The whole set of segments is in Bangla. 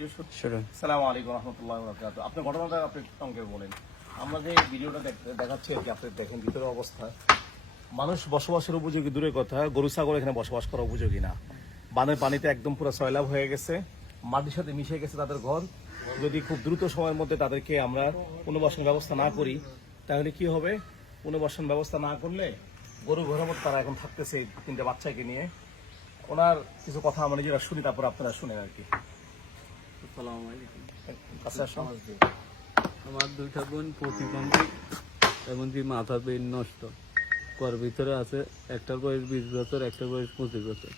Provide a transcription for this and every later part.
ভিডিও শুট সালাম আলাইকুম রহমতুল্লাহ বরকাত আপনার ঘটনাটা আপনি আমাকে বলেন। আমরা যে ভিডিওটা দেখ- দেখাচ্ছি আর কি আপনি দেখেন ভিতরের অবস্থা। মানুষ বসবাসের উপযোগী দূরের কথা গরু ছাগল এখানে বসবাস করা উপযোগী না। বানের পানিতে একদম পুরো সয়লাভ হয়ে গেছে মাটির সাথে মিশে গেছে তাদের ঘর। যদি খুব দ্রুত সময়ের মধ্যে তাদেরকে আমরা পুনর্বাসন ব্যবস্থা না করি তাহলে কি হবে? পুনর্বাসন ব্যবস্থা না করলে গরু ঘরের মধ্যে তারা এখন থাকতেছে তিনটে বাচ্চাকে নিয়ে। ওনার কিছু কথা আমরা নিজেরা শুনি তারপর আপনারা শুনেন আর কি। আসসালামু আলাইকুম। কাছে আসুন। আমার দুইটা বোন প্রতিবন্ধী এমনকি মাথা বেন নষ্ট। কর ভিতরে আছে একটার বয়স বিশ বছর একটার বয়স পঁচিশ বছর।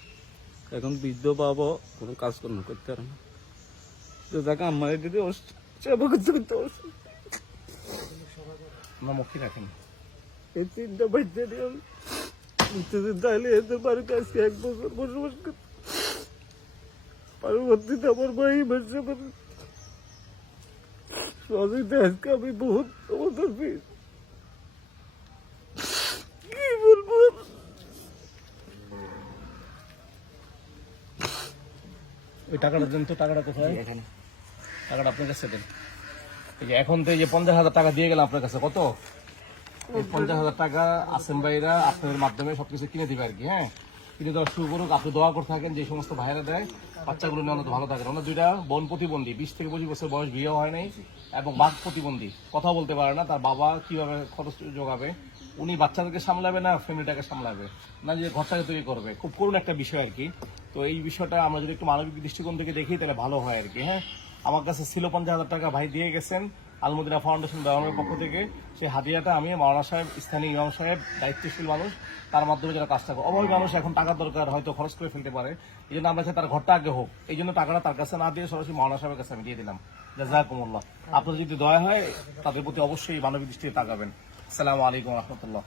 এখন বৃদ্ধ বাবা কোনো কাজকর্ম করতে পারে না। তো তাকে আমার যদি সেবা করতে করতে আপনার রাখেন। এই তিনটা প্রতিদিন তাহলে এদের বাড়িতে আজকে এক বছর বসবাস করতে। পরবর্তীতে আমার ভাই বসে আমার সহযোগিতা আজকে আমি বহুত অবদান পেয়েছি কি বলব? ওই টাকাটা দেন তো টাকাটা কোথায়? টাকাটা আপনার কাছে দেন। এই যে এখন তো এই যে পঞ্চাশ হাজার টাকা দিয়ে গেলাম আপনার কাছে কত? এই পঞ্চাশ হাজার টাকা আসেন ভাইরা আপনাদের মাধ্যমে সবকিছু কিনে দিবে আর কি হ্যাঁ? কিনে দেওয়া শুরু করুক আপনি দোয়া করে থাকেন যে সমস্ত ভাইরা দেয়, বাচ্চাগুলো নিয়ে অনেক ভালো থাকেন। ওনার দুইটা বোন প্রতিবন্ধী, বিশ থেকে পঁচিশ বছর বয়স বিয়ে হয় নাই এবং বাঘ প্রতিবন্ধী। কথা বলতে পারে না, তার বাবা কীভাবে খরচ যোগাবে, উনি বাচ্চাদেরকে সামলাবে না ফ্যামিলিটাকে সামলাবে? না যে ঘরটাকে তৈরি করবে? খুব করুণ একটা বিষয় আর কি। তো এই বিষয়টা আমরা যদি একটু মানবিক দৃষ্টিকোণ থেকে দেখি, তাহলে ভালো হয় আর কি হ্যাঁ? আমার কাছে ছিল পঞ্চাশ হাজার টাকা ভাই দিয়ে গেছেন আলমদিনা ফাউন্ডেশন ব্যবহারের পক্ষ থেকে সেই হাদিয়াটা আমি মাওলানা সাহেব, স্থানীয় ইমাম সাহেব, দায়িত্বশীল মানুষ, তার মাধ্যমে যারা কাজটা করে। অভাবী মানুষ এখন টাকার দরকার, হয়তো খরচ করে ফেলতে পারে। এই জন্য আমরা তার ঘরটা আগে হোক। এই জন্য টাকাটা তার কাছে না দিয়ে সরাসরি মাওলানা সাহেবের কাছে আমি দিয়ে দিলাম। জাজাকুমুল্লাহ আপনার যদি দয়া হয়, তাদের প্রতি অবশ্যই মানবিক দৃষ্টিতে তাকাবেন। আসসালামু আলাইকুম রহমতুল্লাহ।